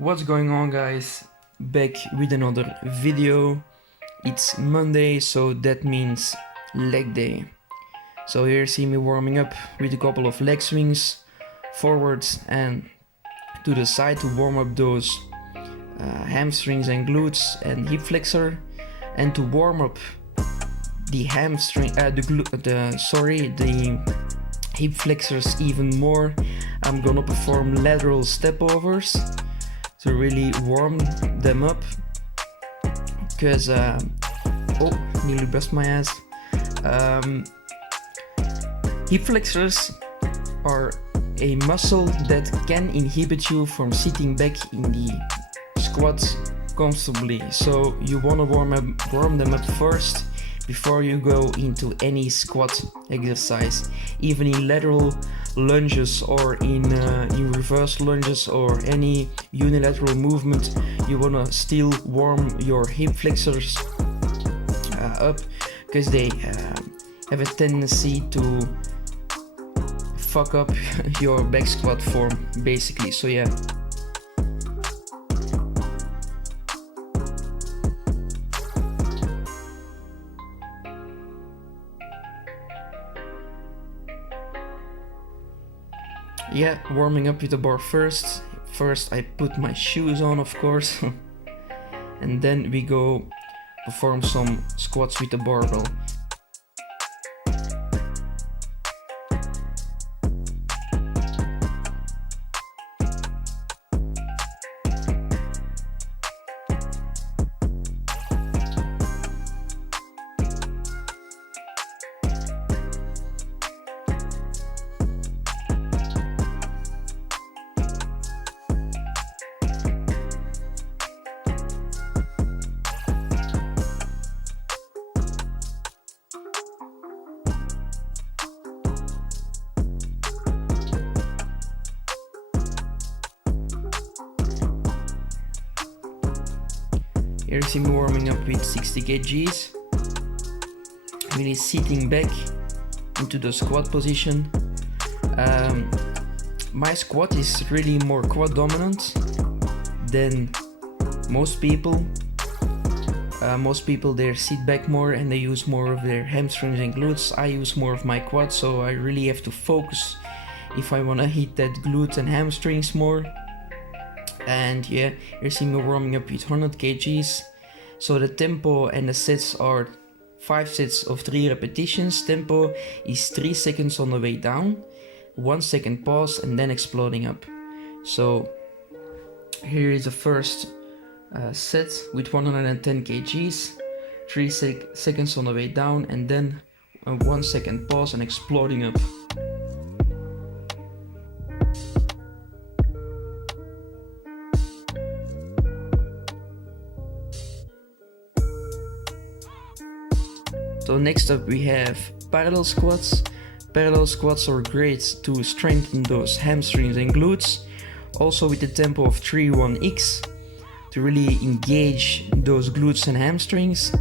What's going on, guys? Back with another video. It's Monday, so that means leg day. So here you see me warming up with a couple of leg swings forwards and to the side to warm up those hamstrings and glutes and hip flexor, and to warm up the the hip flexors even more. I'm gonna perform lateral step overs to really warm them up, because oh, nearly bust my ass. Hip flexors are a muscle that can inhibit you from sitting back in the squats comfortably, so you want to warm them up first before you go into any squat exercise. Even in lateral lunges or in reverse lunges or any unilateral movement, you want to still warm your hip flexors up, because they have a tendency to fuck up your back squat form basically. So yeah. Yeah, warming up with the bar first. First I put my shoes on, of course, and then we go perform some squats with the barbell. Here you see me warming up with 60 kgs, really sitting back into the squat position. My squat is really more quad dominant than most people. Most people there sit back more and they use more of their hamstrings and glutes. I use more of my quad, so I really have to focus if I want to hit that glutes and hamstrings more. And yeah, you see me warming up with 100 kgs. So the tempo and the sets are 5 sets of 3 repetitions. Tempo is 3 seconds on the way down, 1 second pause, and then exploding up. So here is the first set with 110 kgs, 3 seconds on the way down, and then a 1 second pause and exploding up. So next up we have parallel squats. Parallel squats are great to strengthen those hamstrings and glutes, also with the tempo of 3-1-X to really engage those glutes and hamstrings.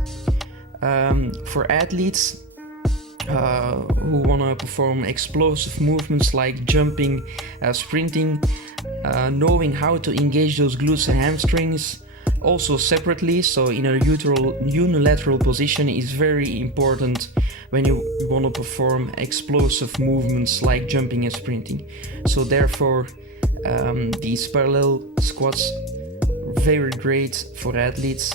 For athletes who want to perform explosive movements like jumping, sprinting, knowing how to engage those glutes and hamstrings also separately, so in a unilateral position, is very important when you want to perform explosive movements like jumping and sprinting. So therefore these parallel squats are very great for athletes.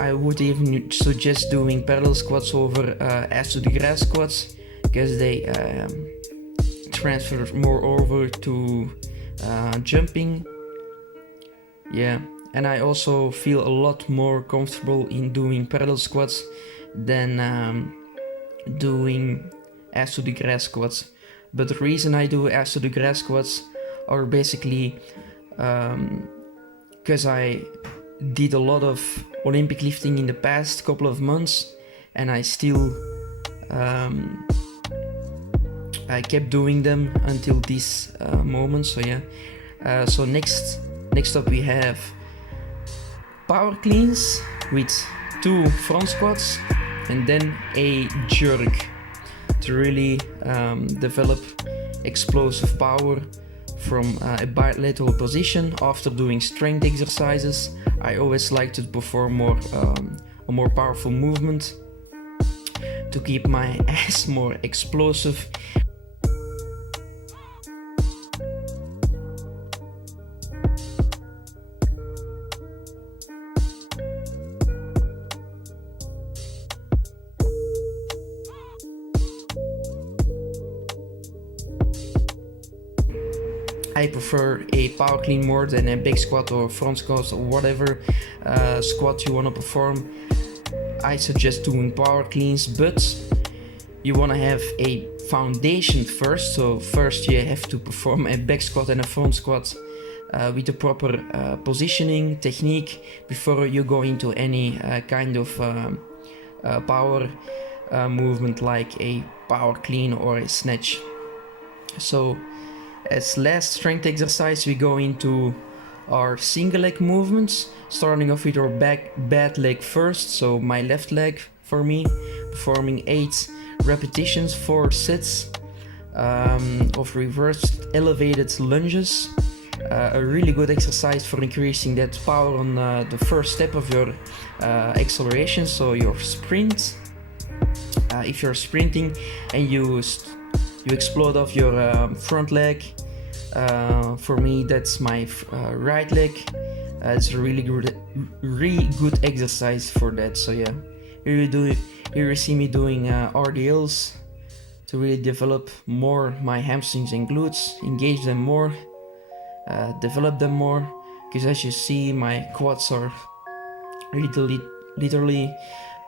I would even suggest doing parallel squats over ass to the grass squats, because they transfer more over to jumping. Yeah. And I also feel a lot more comfortable in doing parallel squats than doing ass to the grass squats. But the reason I do ass to the grass squats are basically because I did a lot of Olympic lifting in the past couple of months, and I still I kept doing them until this moment. So yeah. So next up we have power cleans with 2 front squats and then a jerk to really develop explosive power from a bilateral position after doing strength exercises. I always like to perform a more powerful movement to keep my ass more explosive. I prefer a power clean more than a big squat or front squat or whatever squat you want to perform. I suggest doing power cleans, but you want to have a foundation first. So first you have to perform a back squat and a front squat with the proper positioning, technique, before you go into any kind of power movement like a power clean or a snatch. So as last strength exercise, we go into our single leg movements, starting off with our bad leg first, so my left leg for me, performing 8 repetitions, 4 sets of reversed elevated lunges. A really good exercise for increasing that power on the first step of your acceleration, so your sprint. If you're sprinting and you explode off your front leg, for me that's my right leg. It's a really good exercise for that. So yeah, here you see me doing RDLs to really develop more my hamstrings and glutes, engage them more, develop them more, because as you see my quads are literally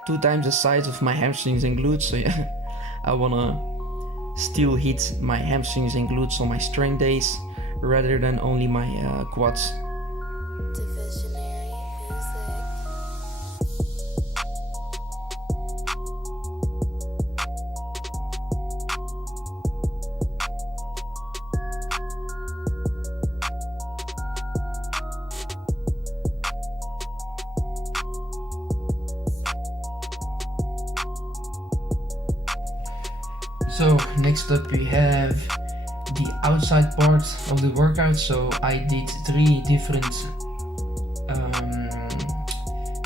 2 times the size of my hamstrings and glutes. So yeah, I wanna still hit my hamstrings and glutes on my strength days rather than only my quads. So next up we have the outside part of the workout. So I did 3 different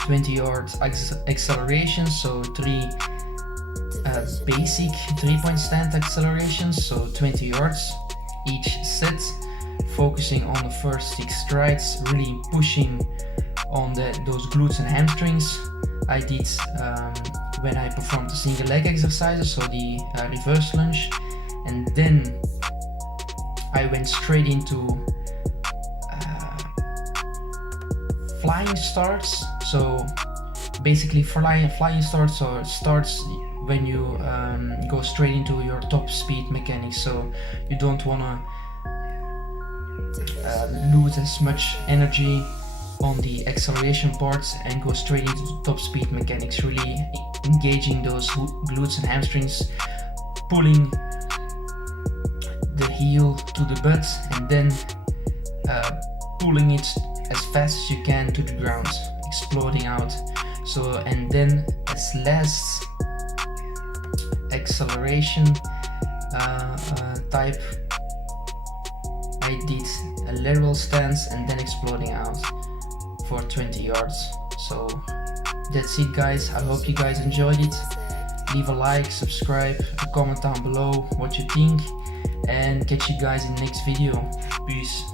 20-yard accelerations, so 3 basic 3-point stand accelerations, so 20 yards each set, focusing on the first 6 strides, really pushing on those glutes and hamstrings. I did when I performed the single leg exercises, so the reverse lunge, and then I went straight into flying starts. So basically flying starts or starts when you go straight into your top speed mechanics, so you don't want to lose as much energy on the acceleration parts and go straight into the top speed mechanics, really engaging those glutes and hamstrings, pulling the heel to the butt and then pulling it as fast as you can to the ground, exploding out. So, and then as last acceleration type, I did a lateral stance and then exploding out for 20 yards. So that's it guys, I hope you guys enjoyed it. Leave a like, subscribe, comment down below what you think, and catch you guys in the next video. Peace.